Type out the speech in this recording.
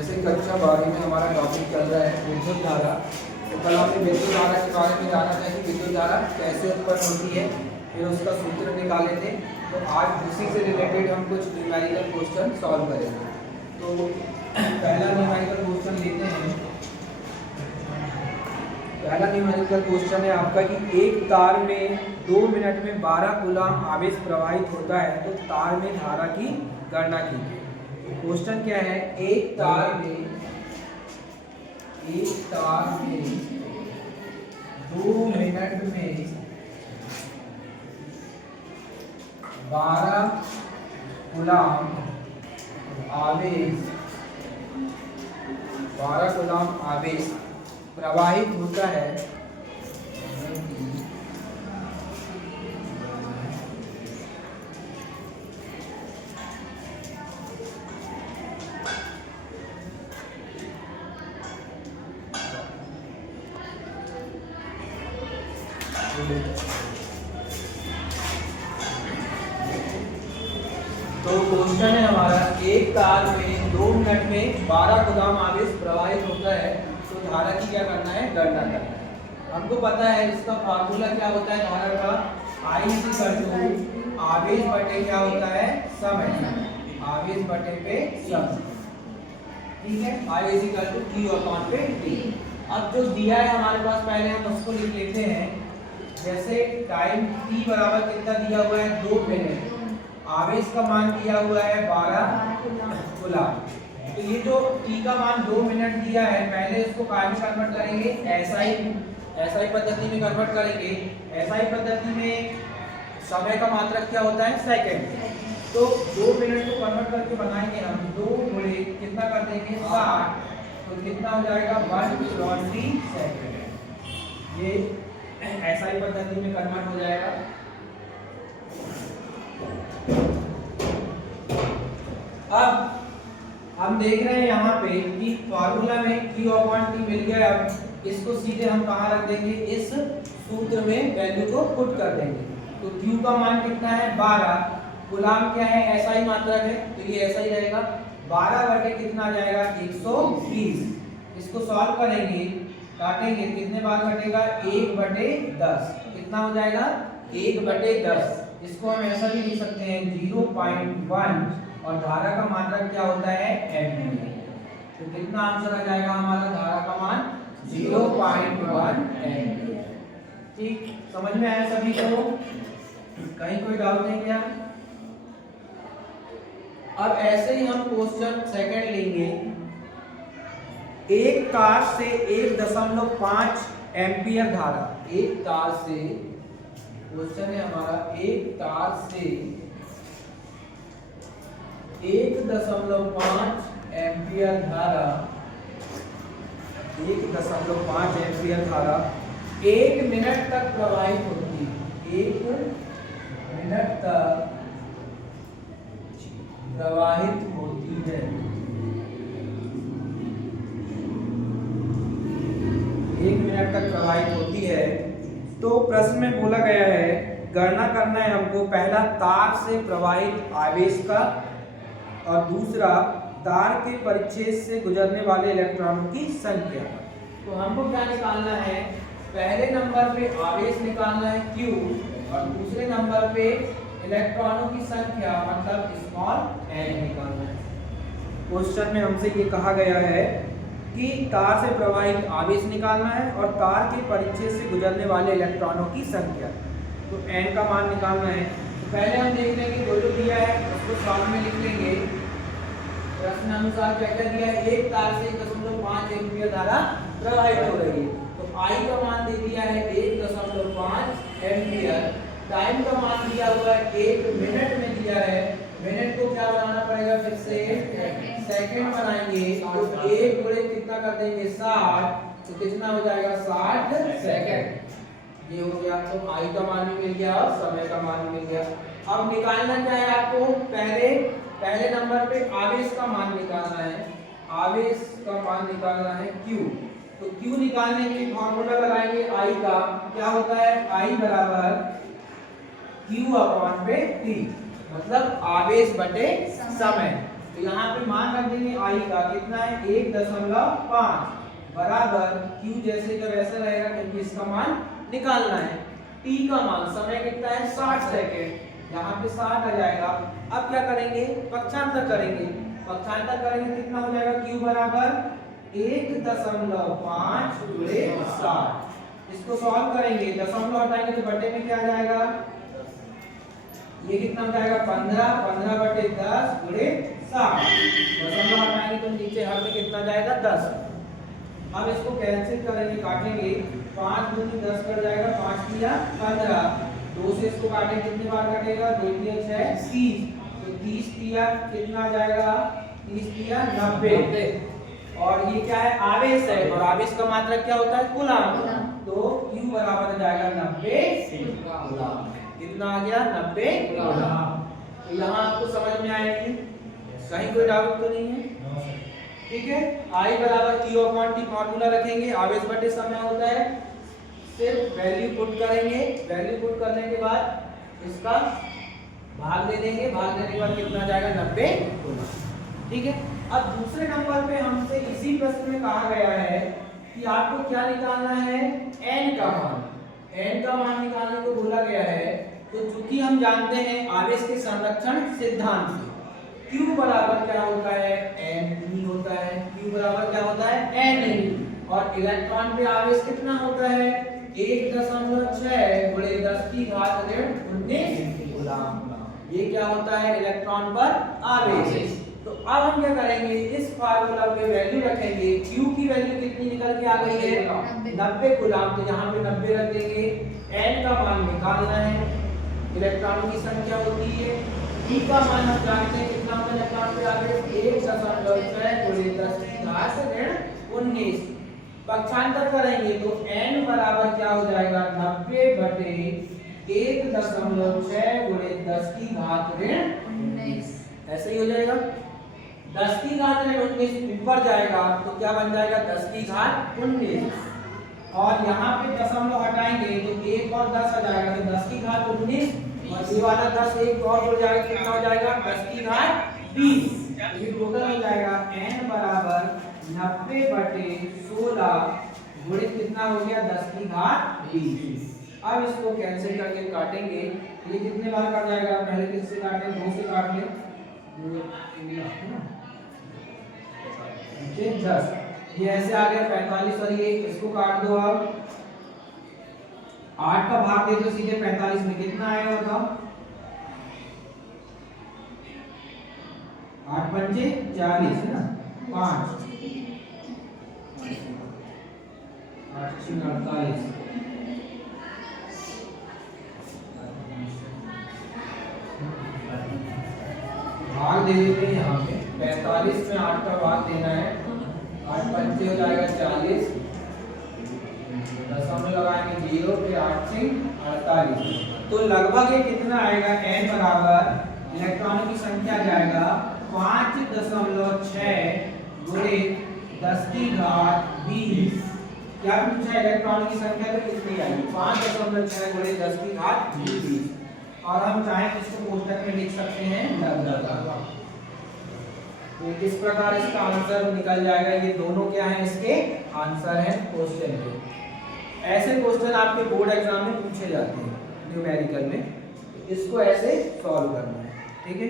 जैसे कक्षा 12 में हमारा टॉपिक चल रहा है विद्युत धारा। तो कल हमने विद्युत धारा के बारे में जाना था कि विद्युत धारा कैसे उत्पन्न होती है, फिर उसका सूत्र निकाले थे। तो आज उसी से रिलेटेड हम कुछ न्यूमेरिकल क्वेश्चन सॉल्व करेंगे। तो पहला न्यूमेरिकल क्वेश्चन लेते हैं। पहला न्यूमेरिकल क्वेश्चन है आपका कि एक तार में 2 मिनट में 12 कूलम्ब आवेश प्रवाहित होता है, तो तार में धारा की गणना कीजिए। क्वेश्चन क्या है, एक तार में 2 मिनट में 12 कूलम्ब आवेश प्रवाहित होता है, तो क्वेश्चन है हमारा एक तार में 2 मिनट में 12 कूलम्ब आवेश प्रवाहित होता है, तो धारा की क्या करना है, गणना करना है। हमको पता है इसका फार्मूला क्या होता है धारा का, I = आवेश बटे क्या होता है, समय, आवेश बटे पे समय। ठीक है, I = Q/T। अब जो दिया है हमारे पास पहले हम उसको लिख लेते हैं। जैसे टाइम t बराबर कितना दिया हुआ है, 2 मिनट, आवेश का मान दिया हुआ है 12 कूलम्ब। तो ये जो t का मान 2 मिनट दिया है, पहले इसको काय में कन्वर्ट करेंगे, SI पद्धति में कन्वर्ट करेंगे। SI पद्धति में समय का मात्रक क्या होता है, सेकंड। तो 2 मिनट को कन्वर्ट करके बनाएंगे हम, 2 गुणे कितना कर देंगे, 60। तो कितना हो जाएगा, 120 सेकंड। ये SI पद्धति में कन्वर्ट हो जाएगा। अब हम देख रहे हैं यहाँ पे कि फार्मूला में Q/T मिल गया। अब इसको सीधे हम कहाँ रख देंगे, इस सूत्र में वैल्यू को पुट कर देंगे। तो Q का मान कितना है, 12, कूलम्ब क्या है, SI मात्रक है, तो ये SI रहेगा। 12 बटे कितना आ जाएगा, 120। इसको सॉल्व करेंगे, काटेंगे, कितने बार कटेगा, 1/10। कितना हो जाएगा, 1/10। इसको हम ऐसा भी लिख सकते हैं 0.1, और धारा का मात्रक क्या होता है, एम्पीयर। तो कितना आंसर आ जाएगा हमारा, धारा का मान 0.1 एम्पीयर। ठीक, समझ में आया सभी को, कहीं कोई डाउट नहीं क्या? अब ऐसे ही हम क्वेश्चन सेकंड लेंगे। एक तार से 1.5 एम्पीयर धारा, एक तार से, क्वेश्चन है हमारा, एक तार से 1.5 एम्पीयर धारा, 1.5 एम्पीयर धारा 1 मिनट तक प्रवाहित होती है, 1 मिनट तक प्रवाहित होती है। 1 मिनट तक प्रवाहित होती है। तो प्रश्न में बोला गया है, गणना करना है हमको, पहला तार से प्रवाहित आवेश का, और दूसरा तार के परिच्छेद से गुजरने वाले इलेक्ट्रॉनों की संख्या। तो हमको क्या निकालना है, पहले नंबर पे आवेश निकालना है Q, और दूसरे नंबर पे इलेक्ट्रॉनों की संख्या मतलब स्मॉल n निकालना है। क्वेश्चन में हमसे ये कहा गया है कि तार से प्रवाहित आवेश निकालना है और तार के परिच्छेद से गुजरने वाले इलेक्ट्रॉनों की संख्या। तो n का मान निकालना है। तो पहले हम देख लेंगे, जो दिया है उसको सॉल्व में लिख लेंगे। प्रश्न अनुसार क्या क्या दिया है, एक तार से 1.5 एम्पीयर धारा प्रवाहित हो रही है। तो I का मान दे दिया है 1.5 एम्पीयर। टाइम का मान दिया हुआ है 1 मिनट में दिया है। मिनट को क्या बनाना पड़ेगा, फिर से सेकंड बनाएंगे। तो 1 गुणे कितना कर देंगे, 60। तो कितना हो जाएगा, 60 सेकंड। ये हो गया। तो I का मान भी मिल गया और समय का मान भी मिल गया। अब निकालना क्या है आपको, पहले नंबर पे आवेश का मान निकालना है। आवेश का मान निकालना है Q। तो Q निकालने के लिए फॉर्मूला लगाएंगे I का, क्या होता है, I बराबर Q/T, मतलब आवेश बटे समय। तो तो यहाँ पे मान रख देंगे आई का कितना है 1.5 बराबर Q जैसे का वैसा रहेगा, क्योंकि इसका मान निकालना है। T का मान समय कितना है 60 सेकेंड, यहाँ पे 60 आ जाएगा। अब क्या करेंगे, पक्षांतर करेंगे। पक्षांतर करेंगे कितना हो जाएगा, Q बराबर 1.5 गुणे 60। इसको सॉल्व करेंगे, दशमलव हटाएंगे तो बटे में क्या आ जाएगा, ये कितना हो जाएगा 15 बटे 10 गुणे 60। दशमलव हटाएंगे तो नीचे हर में कितना जाएगा 10। अब इसको कैंसिल करेंगे, काटेंगे, 5 दूनी 10 कर जाएगा, 5 किया 15, 2 से इसको काटेंगे कितने बार कटेगा, 2 किया 6 30, तो 30 किया कितना जाएगा, 30 किया 90। और ये क्या है, आवेश है, और आवेश का मात्रक क्या होता है, कूलम। तो Q बराबर जाएगा 90 कूलम। कितना आ गया, 90 कूलम। तो यहाँ आपको समझ में आएगी, कहीं कोई डाउट तो नहीं है, ठीक है। I बराबर Q अपॉन T फॉर्मूला रखेंगे, आवेश बटे समय होता है, सिर्फ वैल्यू पुट करेंगे, वैल्यू पुट करने के बाद इसका भाग दे देंगे, भाग देने के बाद कितना जाएगा 90 कूलम, ठीक है। अब दूसरे नंबर पे हमसे इसी प्रश्न में कहा गया है कि आपको क्या निकालना है, n का मान। n का मान निकालने को बोला गया है। तो चूंकि हम जानते हैं आवेश के संरक्षण सिद्धांत से Q बराबर क्या होता है, n होता है। Q बराबर क्या होता है, n। और इलेक्ट्रॉन पे आवेश कितना होता है, 1.6 गुणे 10 की घात ऋण 19 कूलम। ये क्या होता है, इलेक्ट्रॉन पर आवेश। तो अब हम क्या करेंगे, इस फार्मूला पे वैल्यू रखेंगे। Q की वैल्यू कितनी निकल के आ गई है, 90 कूलम। तो यहाँ पे 90 रख देंगे। n का मान निकालना है, इलेक्ट्रॉन की संख्या होती है। E का मान हम जानते हैं कितना होता है, इलेक्ट्रॉन पे आवेश 1.6 गुणे 10 की घात ऋण 19। पक्षांतर करेंगे तो n बराबर क्या हो जाएगा, 90 बटे 1.6 गुणे 10 की घात ऋण 19। ऐसे ही हो जाएगा, 10 की घात ऋण 19 ऊपर जाएगा तो क्या बन जाएगा, 10 की घात 19। और यहाँ पे दशमलव हटाएंगे तो 1 और 10 आ जाएगा, तो 10 की घात 19 और ये वाला 10 एक और जुड़ जाएगा, कितना हो जाएगा 10 की घात 20। ये टोटल हो जाएगा n बराबर 90 बटे 16 गुणे कितना हो गया, 10 की घात 20। अब इसको कैंसिल करके काटेंगे, ये कितने बार कट जाएगा, पहले किससे काटें, 2 से काट लें, 10, ये ऐसे आ गया 45 और ये इसको काट दो। अब 8 का भाग दे दो सीधे 45 में, कितना आएगा बताओ, 8 पंचे 40 है ना, 5 8 6 48, भाग दे देते हैं यहाँ पे 45 में 8 का भाग देना है, 8 पंचे हो जाएगा 40, दशमलव लगाएंगे 0 पे 8 से 48। तो लगभग ये कितना आएगा, n बराबर इलेक्ट्रॉनों की संख्या जाएगा 5.6 गुणे 10 की घात 20। क्या पूछा है, इलेक्ट्रॉन की संख्या तो कितनी आएगी, 5.6 गुणे 10 की घात 20। और हम चाहें तो इसको कोष्टक में लिख सकते हैं 10। तो इस प्रकार इसका आंसर निकल जाएगा। ये दोनों क्या है, इसके आंसर है क्वेश्चन के। ऐसे क्वेश्चन आपके बोर्ड एग्जाम में पूछे जाते हैं न्यूमेरिकल में, इसको ऐसे सॉल्व करना है, ठीक है।